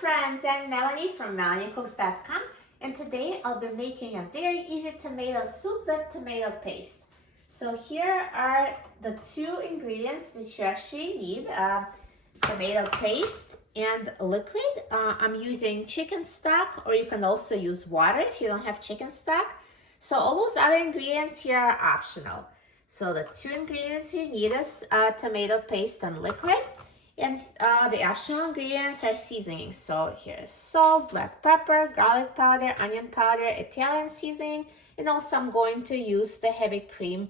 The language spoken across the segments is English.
friends, I'm Melanie from melaniecooks.com, and today I'll be making a very easy tomato soup with tomato paste. So here are the two ingredients that you actually need, tomato paste and liquid. I'm using chicken stock, or you can also use water if you don't have chicken stock. So all those other ingredients here are optional. So the two ingredients you need is tomato paste and liquid. And the optional ingredients are seasonings. So here's salt, black pepper, garlic powder, onion powder, Italian seasoning, and also I'm going to use the heavy cream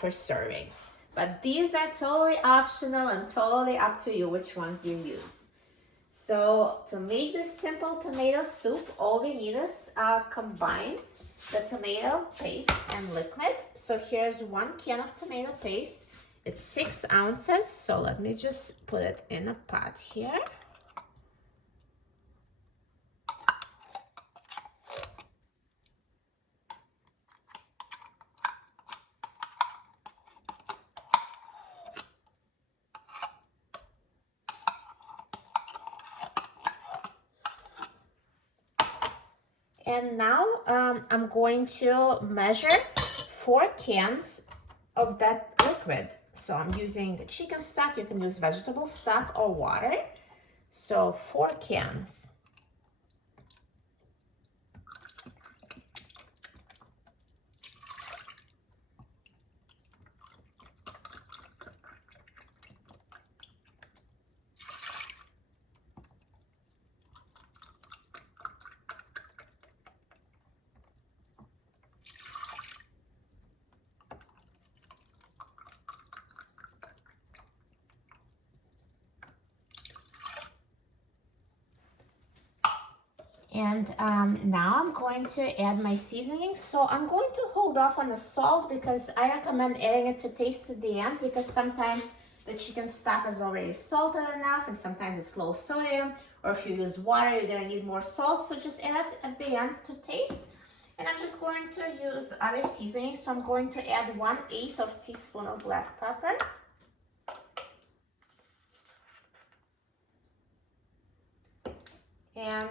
for serving. But these are totally optional and totally up to you which ones you use. So to make this simple tomato soup, all we need is combine the tomato paste and liquid. So here's 1 can of tomato paste. It's 6 ounces, so let me just put it in a pot here. And now I'm going to measure 4 cans of that liquid. So I'm using the chicken stock. You can use vegetable stock or water. So 4 cans. And now I'm going to add my seasoning. So I'm going to hold off on the salt because I recommend adding it to taste at the end, because sometimes the chicken stock is already salted enough and sometimes it's low sodium, or if you use water you're going to need more salt, so just add it at the end to taste. And I'm just going to use other seasonings. So I'm going to add 1/8 of teaspoon of black pepper. And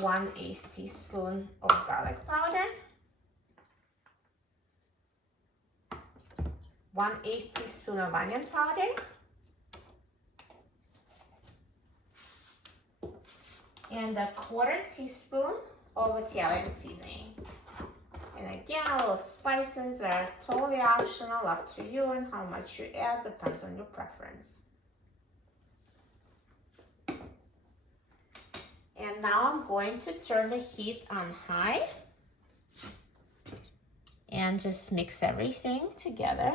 1/8 teaspoon of garlic powder, 1/8 teaspoon of onion powder, and 1/4 teaspoon of Italian seasoning. And again, all those spices are totally optional, up to you, and how much you add depends on your preference. And now I'm going to turn the heat on high and just mix everything together.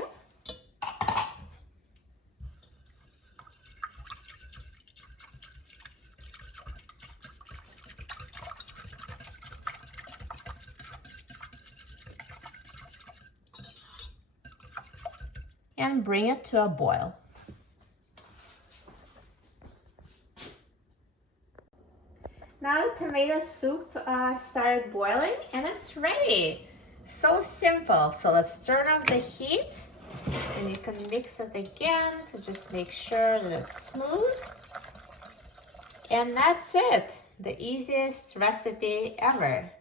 And bring it to a boil. Now the tomato soup started boiling and it's ready. So simple. So let's turn off the heat and you can mix it again to just make sure that it's smooth. And that's it. The easiest recipe ever.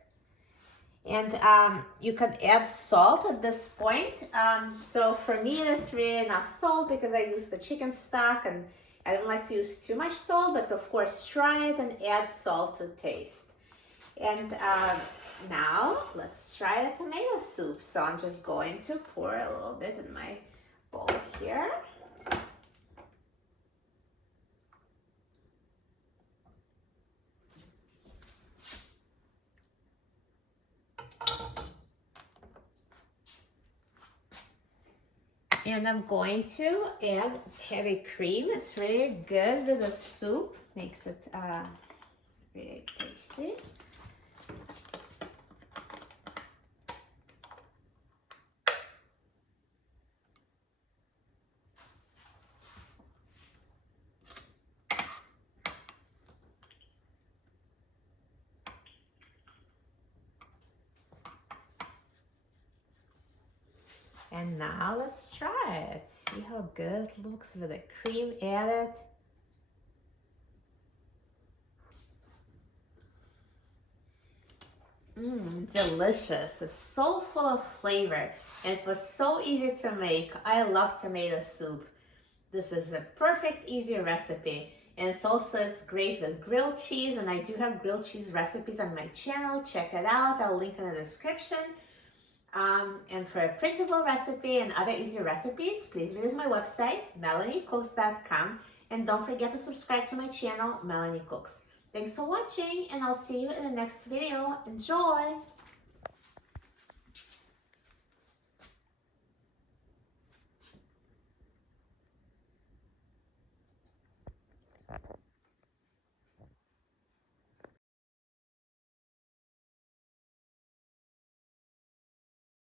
And you can add salt at this point. So for me, it's really enough salt because I use the chicken stock and I don't like to use too much salt, but of course try it and add salt to taste. And now let's try the tomato soup. So I'm just going to pour a little bit in my bowl here. And I'm going to add heavy cream. It's really good with the soup. Makes it really tasty. And now let's try it. See how good it looks with the cream added. Delicious. It's so full of flavor and it was so easy to make. I love tomato soup. This is a perfect, easy recipe. And it's great with grilled cheese, and I do have grilled cheese recipes on my channel. Check it out. I'll link in the description. And for a printable recipe and other easy recipes, please visit my website, melaniecooks.com. And don't forget to subscribe to my channel, Melanie Cooks. Thanks for watching, and I'll see you in the next video. Enjoy!